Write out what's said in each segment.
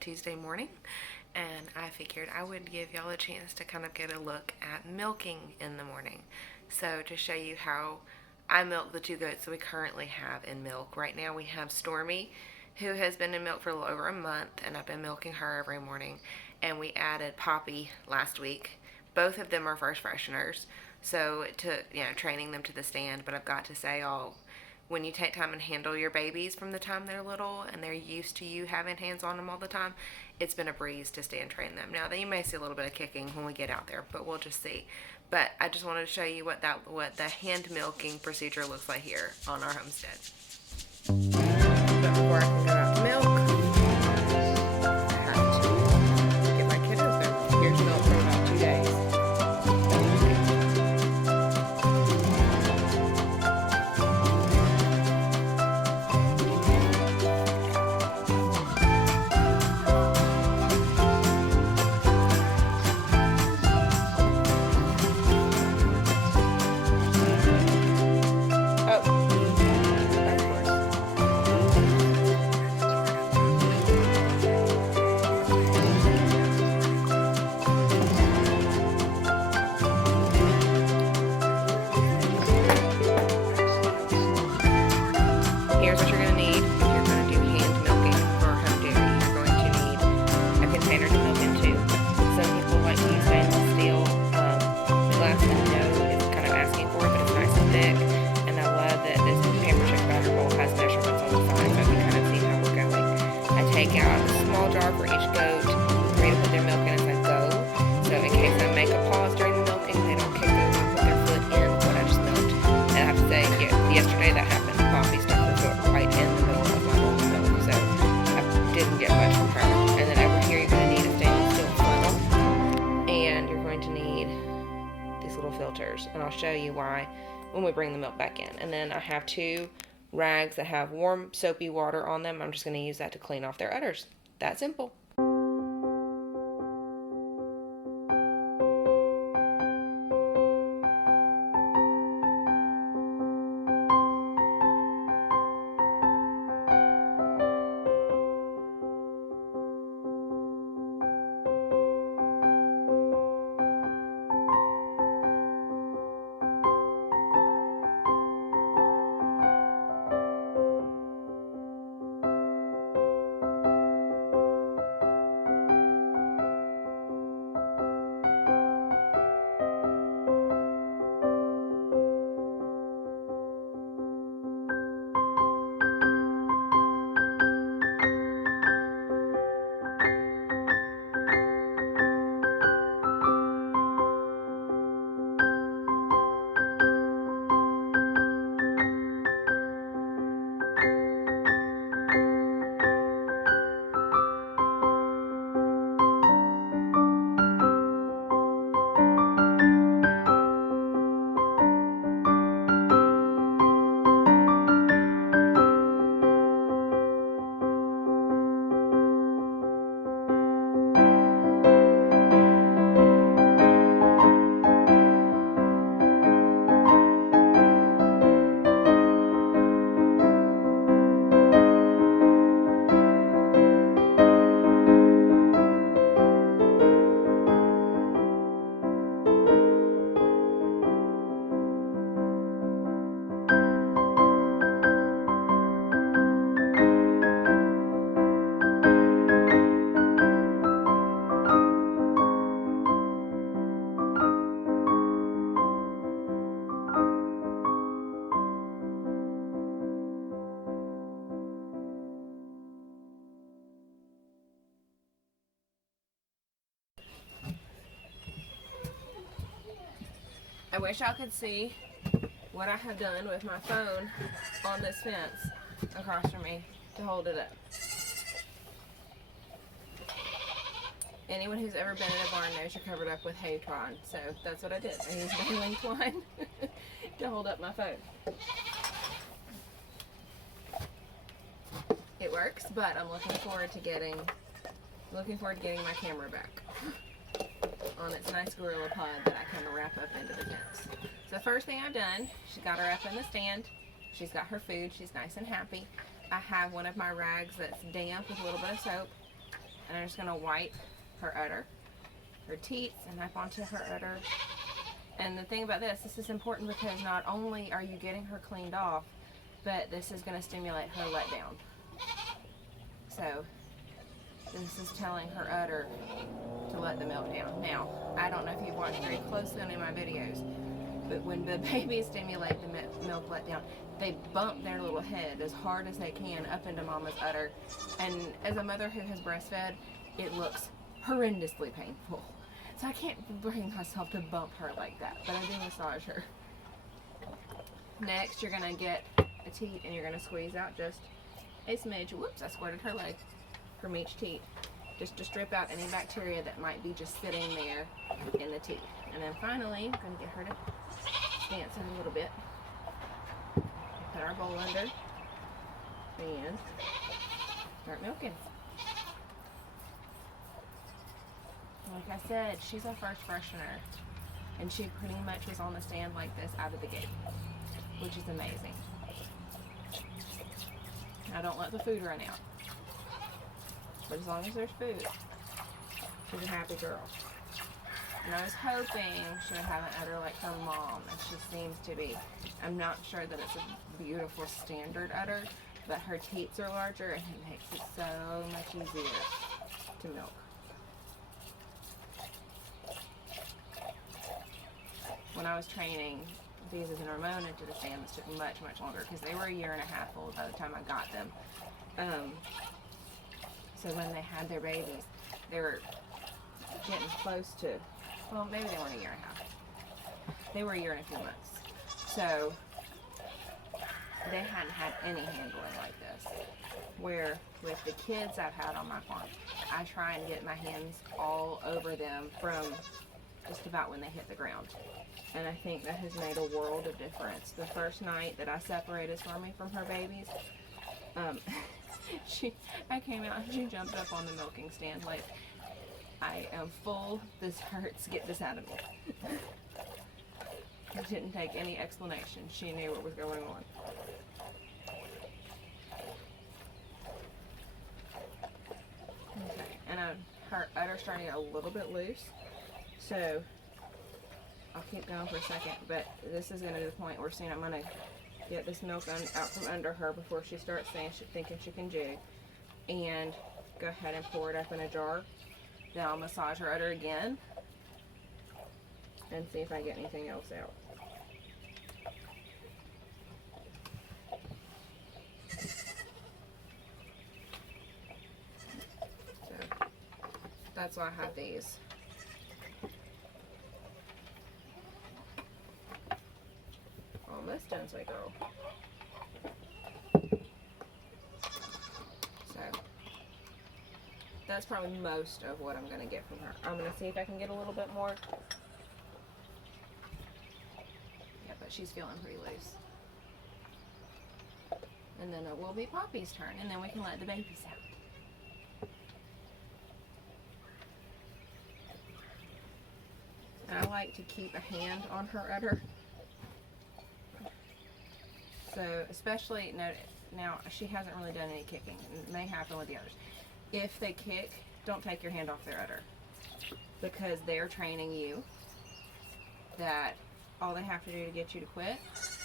Tuesday morning, and I figured I would give y'all a chance to kind of get a look at milking in the morning. So to show you how I milk the two goats that we currently have in milk. Right now we have Stormy, who has been in milk for a little over a month, and I've been milking her every morning. And we added Poppy last week. Both of them are first fresheners, so it took training them to the stand. But I've got to say, when you take time and handle your babies from the time they're little and they're used to you having hands on them all the time, it's been a breeze to stand train them. Now, you may see a little bit of kicking when we get out there, but we'll just see. But I just wanted to show you what the hand milking procedure looks like here on our homestead. But before I can go out to milk, I have to get my kiddos there. Here's milk for about 2 days. Here's what you're going to need if you're going to do hand milking for home dairy. You're going to need a container to milk into. Some people like to use stainless steel. The glass I know is kind of asking for it, but it's nice and thick. And I love that this paper check batter bowl has measurements on the side, so I can kind of see how we're going. I take out a small jar for each goat, ready to put their milk in as I go. So in case I make a pause during the milking, they don't kick over and put their foot in what I just milked. And I have to say, yesterday that happened. Poppy stuck her foot right in the middle of my bowl of milk, so I didn't get much from her. And then over here, you're going to need a stainless steel funnel, and you're going to need these little filters, and I'll show you why when we bring the milk back in. And then I have 2 rags that have warm soapy water on them. I'm just going to use that to clean off their udders. That simple. I wish I could see what I have done with my phone on this fence across from me to hold it up. Anyone who's ever been in a barn knows you're covered up with hay twine, so that's what I did. I used baling twine to hold up my phone. It works, but I'm looking forward to getting my camera back on its nice gorilla pod that I can wrap up into the fence. So the first thing I've done, she got her up in the stand. She's got her food. She's nice and happy. I have one of my rags that's damp with a little bit of soap. and I'm just gonna wipe her udder, her teats, and up onto her udder. And the thing about this is important because not only are you getting her cleaned off, but this is gonna stimulate her letdown. So this is telling her udder to let the milk down. Now, I don't know if you've watched very closely on any of my videos, but when the babies stimulate the milk letdown, they bump their little head as hard as they can up into mama's udder. And as a mother who has breastfed, it looks horrendously painful. So I can't bring myself to bump her like that, but I do massage her. Next, you're gonna get a teat and you're gonna squeeze out just a smidge. Whoops, I squirted her leg from each teat, just to strip out any bacteria that might be just sitting there in the teat. And then finally, I'm gonna get her to dance in a little bit. Put our bowl under and start milking. Like I said, she's our first freshener, and she pretty much was on the stand like this out of the gate, which is amazing. I don't let the food run out, but as long as there's food, she's a happy girl. And I was hoping she would have an udder like her mom, and she seems to be. I'm not sure that it's a beautiful standard udder, but her teats are larger and it makes it so much easier to milk. When I was training Jesus and Ramona to the stand, this took much, much longer because they were a year and a half old by the time I got them. So when they had their babies, they were getting close to, well, maybe they weren't a year and a half. They were a year and a few months. So they hadn't had any handling like this. Where with the kids I've had on my farm, I try and get my hands all over them from just about when they hit the ground. And I think that has made a world of difference. The first night that I separated Stormy from her babies, I came out and she jumped up on the milking stand like, I am full, this hurts, get this out of me. It didn't take any explanation. She knew what was going on. Okay, and her udder's starting to get a little bit loose, so I'll keep going for a second, but this is going to be the point where soon I'm going to get this milk out from under her before she starts thinking she can jig, and go ahead and pour it up in a jar. Then I'll massage her udder again and see if I get anything else out. So that's why I have these. Almost done, sweet girl. So that's probably most of what I'm going to get from her. I'm going to see if I can get a little bit more. Yeah, but she's feeling pretty loose. And then it will be Poppy's turn, and then we can let the babies out. And I like to keep a hand on her udder. So, especially, now she hasn't really done any kicking. It may happen with the others. If they kick, don't take your hand off their udder, because they're training you that all they have to do to get you to quit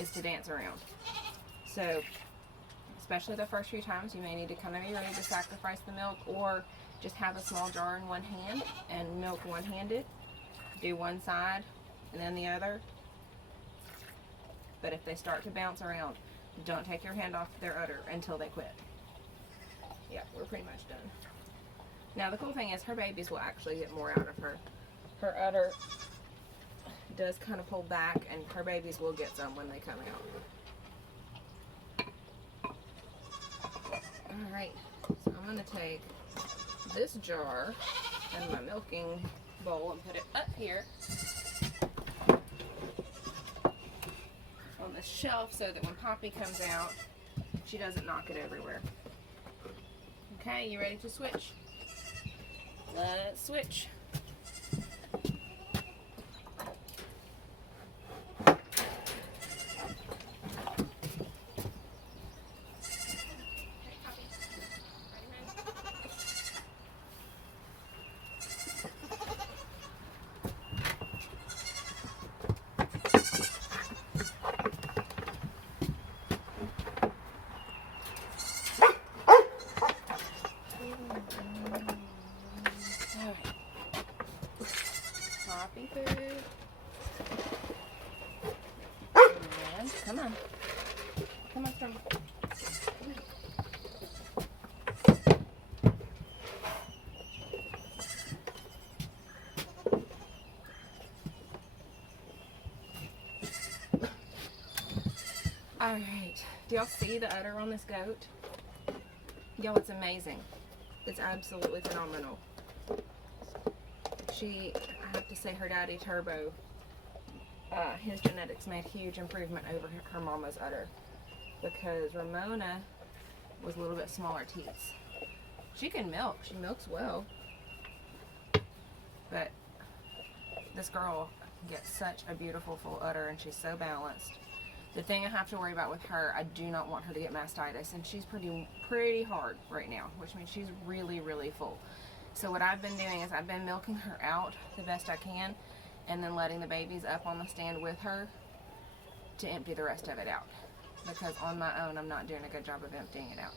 is to dance around. So, especially the first few times, you may need to kind of be ready to sacrifice the milk, or just have a small jar in one hand and milk one-handed. Do one side and then the other. But if they start to bounce around, don't take your hand off their udder until they quit. Yeah, we're pretty much done. Now the cool thing is her babies will actually get more out of her. Her udder does kind of pull back, and her babies will get some when they come out. Alright, so I'm going to take this jar and my milking bowl and put it up here on the shelf so that when Poppy comes out, she doesn't knock it everywhere. Okay, you ready to switch? Let's switch. on. Come on, strong. Alright, do y'all see the udder on this goat? Y'all, it's amazing. It's absolutely phenomenal. I have to say, her daddy Turbo, his genetics made huge improvement over her mama's udder, because Ramona was a little bit smaller teats. She can milk, she milks well, but this girl gets such a beautiful full udder, and she's so balanced. The thing I have to worry about with her, I do not want her to get mastitis, and she's pretty hard right now, which means she's really, really full. So what I've been doing is I've been milking her out the best I can, and then letting the babies up on the stand with her to empty the rest of it out. Because on my own, I'm not doing a good job of emptying it out.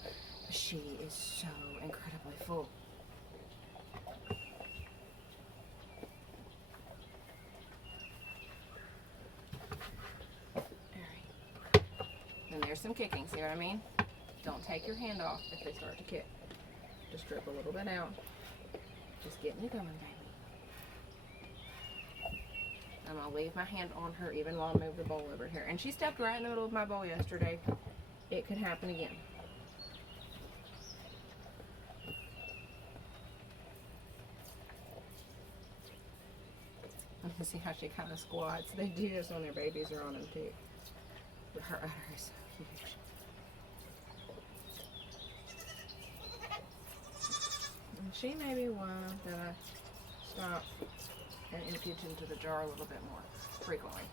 She is so incredibly full. And there's some kicking, see what I mean? Don't take your hand off if they start to kick. Just strip a little bit out. Just getting you going, baby. I'm gonna leave my hand on her even while I move the bowl over here. And she stepped right in the middle of my bowl yesterday. It could happen again. You can see how she kind of squats. They do this when their babies are on them too. But her udder is so huge. And she may be one that I stop and empty into the jar a little bit more frequently.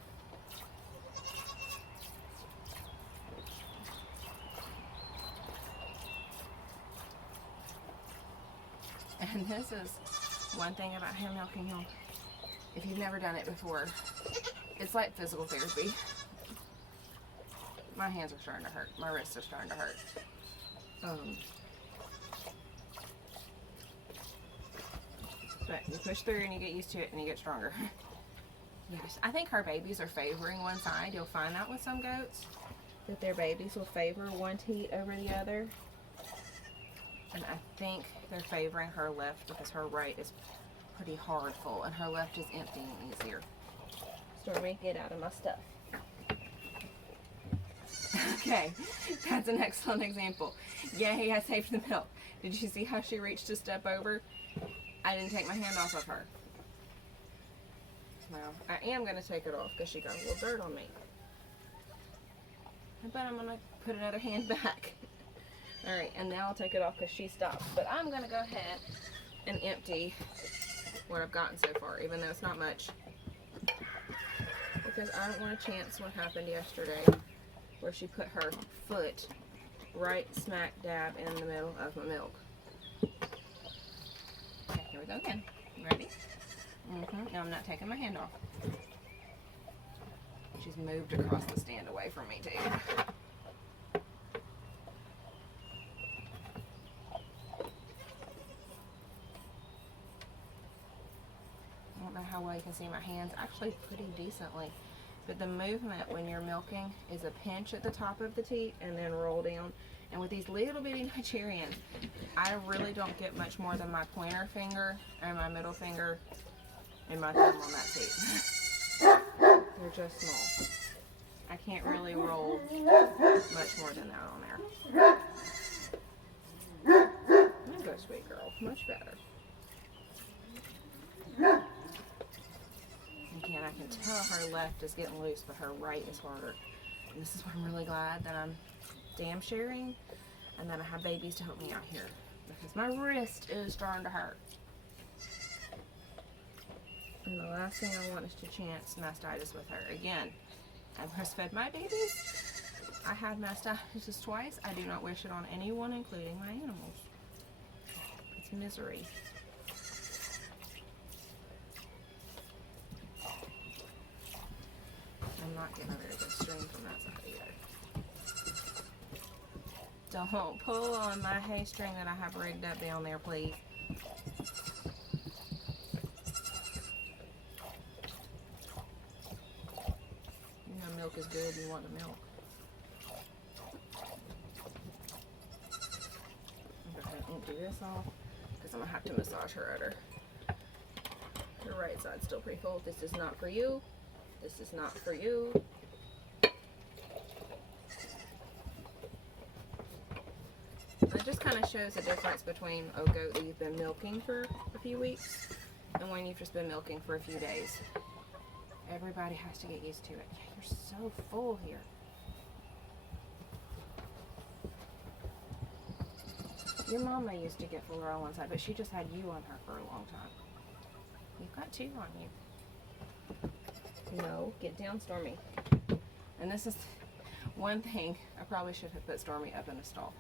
And this is one thing about hand milking, y'all. If you've never done it before, it's like physical therapy. My hands are starting to hurt. My wrists are starting to hurt. But you push through and you get used to it and you get stronger. Yes, I think her babies are favoring one side. You'll find that with some goats, that their babies will favor one teat over the other. And I think they're favoring her left because her right is pretty hard full and her left is emptying easier. Stormy, get out of my stuff. Okay, that's an excellent example. Yay, I saved the milk. Did you see how she reached to step over? I didn't take my hand off of her. Well, I am going to take it off because she got a little dirt on me. But I'm going to put another hand back. Alright, and now I'll take it off because she stopped. But I'm going to go ahead and empty what I've gotten so far, even though it's not much. Because I don't want to chance what happened yesterday, where she put her foot right smack dab in the middle of my milk. Okay, here we go again. Ready? Now I'm not taking my hand off. She's moved across the stand away from me too. I don't know how well you can see my hands. Actually pretty decently. But the movement when you're milking is a pinch at the top of the teat and then roll down. And with these little bitty Nigerians, I really don't get much more than my pointer finger and my middle finger and my thumb on that teat. They're just small. I can't really roll much more than that on there. There you go, sweet girl. Much better. Again, I can tell her left is getting loose, but her right is harder. And this is what I'm really glad that I'm dam sharing and that I have babies to help me out here, because my wrist is starting to hurt. And the last thing I want is to chance mastitis with her. Again, I breastfed my babies. I had mastitis twice. I do not wish it on anyone, including my animals. It's misery. I'm not getting a very good stream from that side either. Don't pull on my hay string that I have rigged up down there, please. You know milk is good, you want the milk. and do this off because I'm gonna have to massage her udder. Her right side's still pretty full. This is not for you. This is not for you. It just kind of shows the difference between a goat that you've been milking for a few weeks and when you've just been milking for a few days. Everybody has to get used to it. Yeah, you're so full here. Your mama used to get fuller on one side, but she just had you on her for a long time. You've got two on you. No, get down, Stormy. And this is one thing, I probably should have put Stormy up in a stall,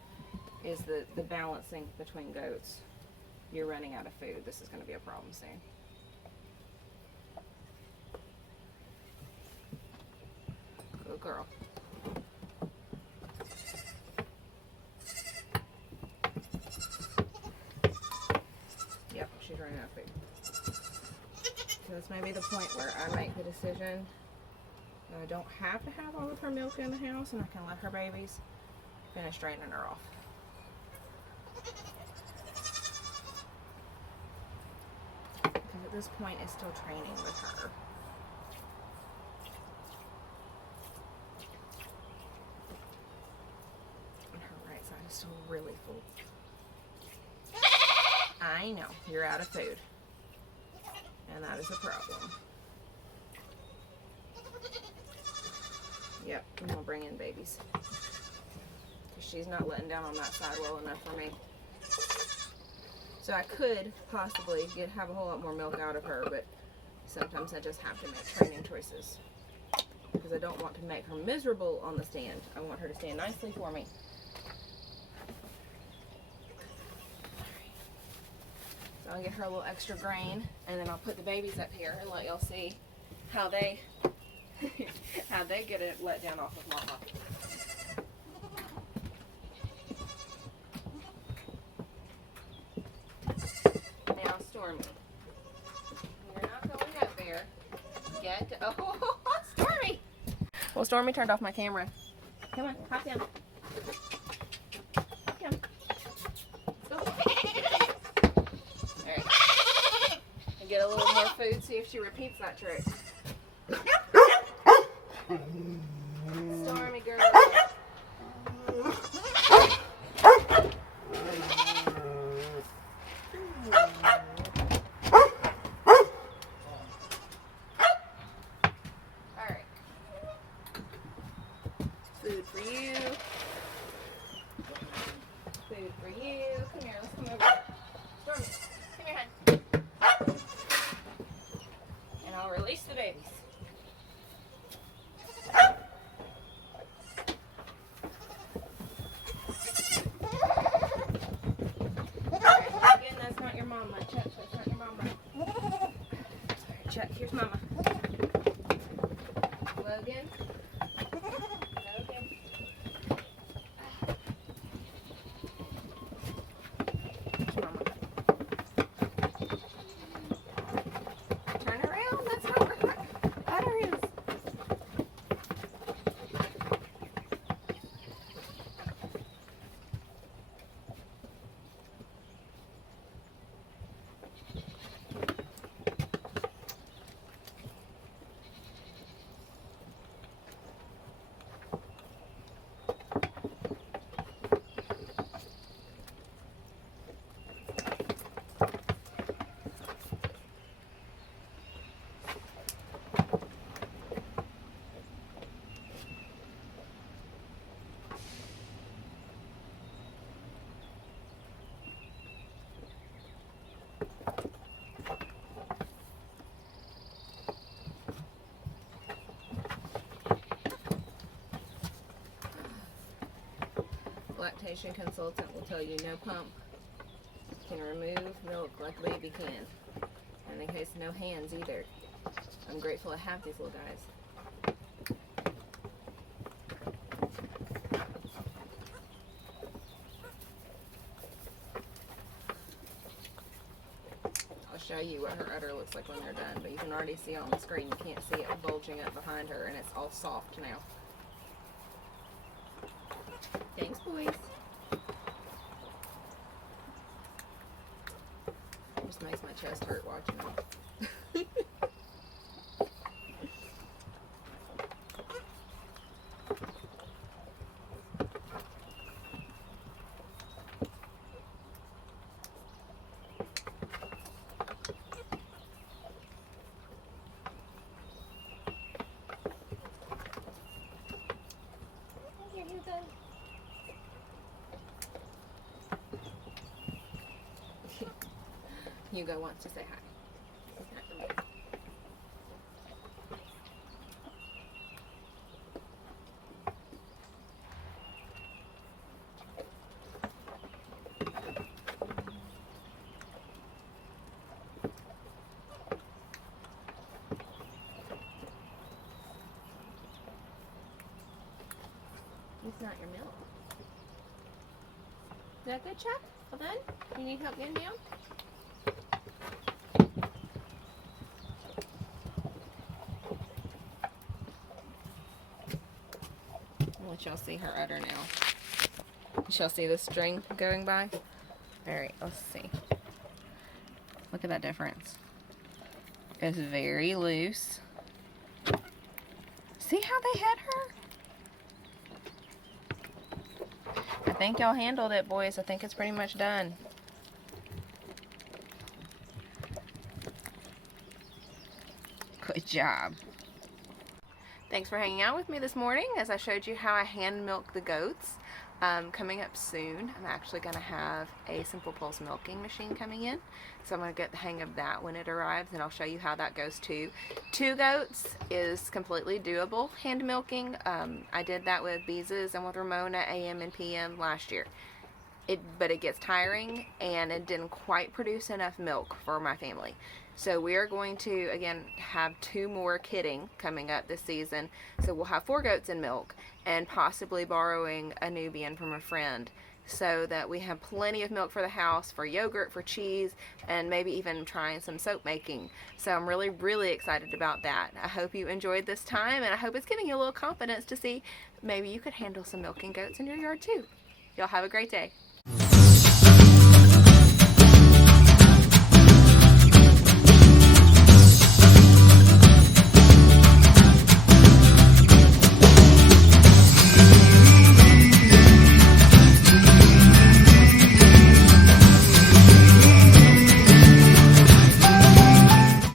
is the balancing between goats. You're running out of food. This is going to be a problem soon. Good girl. Yep, she's running out of food. So this may be the point where I make the decision that I don't have to have all of her milk in the house and I can let her babies finish draining her off. Because at this point it's still training with her. And her right side is still really full. I know, you're out of food. And that is a problem. Yep, I'm gonna bring in babies. Because she's not letting down on that side well enough for me. So I could possibly have a whole lot more milk out of her, but sometimes I just have to make training choices. Because I don't want to make her miserable on the stand. I want her to stand nicely for me. So I'll get her a little extra grain, and then I'll put the babies up here and let y'all see how they how they get it let down off of mama. Now, Stormy, you're not going up there. Oh, Stormy! Well, Stormy turned off my camera. Come on, hop down. Hop down. Let's go. Get a little more food, see if she repeats that trick. Stormy girl. Alright. Food for you. Food for you. Come here, let's come over. Stormy, come here, hon. I'll release the babies. Alright, again, that's not your mama. Chuck, that's not your mama. Alright, Chuck, here's mama. Logan. Logan. Here's mama. Turn around. That's not where her udder is. Lactation consultant will tell you no pump can remove milk like baby can. And in case no hands either. I'm grateful I have these little guys. I'll show you what her udder looks like when they're done, but you can already see on the screen, you can't see it bulging up behind her, and it's all soft now. Thanks, boys. just makes my chest hurt watching it. Hugo wants to say hi. He's not gonna be. It's not your milk. Is that good, Chuck? Well done? You need help getting down? I'll let y'all see her udder now. You shall see the string going by. Alright, let's see. Look at that difference. It's very loose. See how they had her? I think y'all handled it, boys. I think it's pretty much done. Good job. Thanks for hanging out with me this morning as I showed you how I hand milk the goats. Coming up soon, I'm actually going to have a simple pulse milking machine coming in. So I'm going to get the hang of that when it arrives, and I'll show you how that goes too. 2 goats is completely doable, hand milking. I did that with Beezus and with Ramona AM and PM last year. But it gets tiring, and it didn't quite produce enough milk for my family. So we are going to, again, have 2 more kidding coming up this season. So we'll have 4 goats in milk, and possibly borrowing a Nubian from a friend, so that we have plenty of milk for the house, for yogurt, for cheese, and maybe even trying some soap making. So I'm really, really excited about that. I hope you enjoyed this time, and I hope it's giving you a little confidence to see maybe you could handle some milking goats in your yard too. Y'all have a great day.